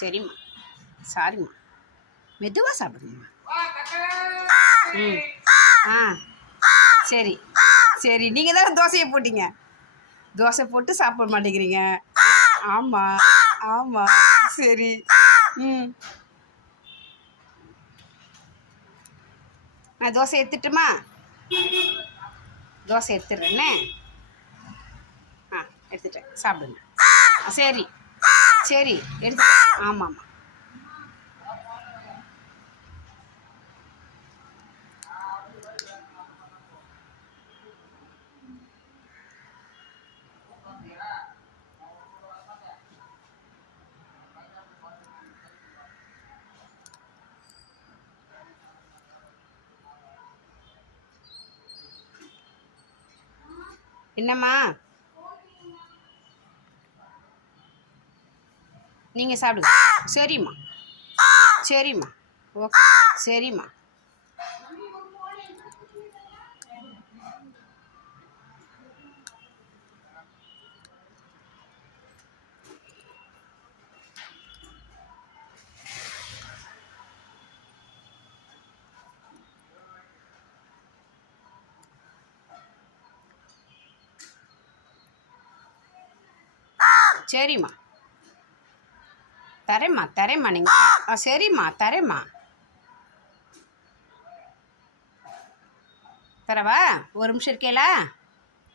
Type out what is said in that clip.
சரிம்மா. சாரிம்மா. மெதுவாக சாப்பிடுங்கம்மா. ம். ஆ. சரி. சரி நீங்கள் தானே தோசையை போட்டீங்க. தோசை போட்டு சாப்பிட மாட்டேங்கிறீங்க. ஆமாம் ஆமாம் சரி. ம். நான் தோசை எடுத்துட்டுமா? தோசை எடுத்துடுறேன்னே ஆ எடுத்துட்டேன். சாப்பிடுங்க. சரி. சரி எடுத்து ஆமாம் ஆமாம் என்னம்மா? நீங்கள் சாப்பிடுங்க. சரிம்மா. சரிம்மா. ஓகே. சரிம்மா. சரிம்மா. தரேம்மா தரேம்மா நீங்கள் ஆ சரிம்மா தரேம்மா. தரவா? ஒரு நிமிஷம் இருக்கேலா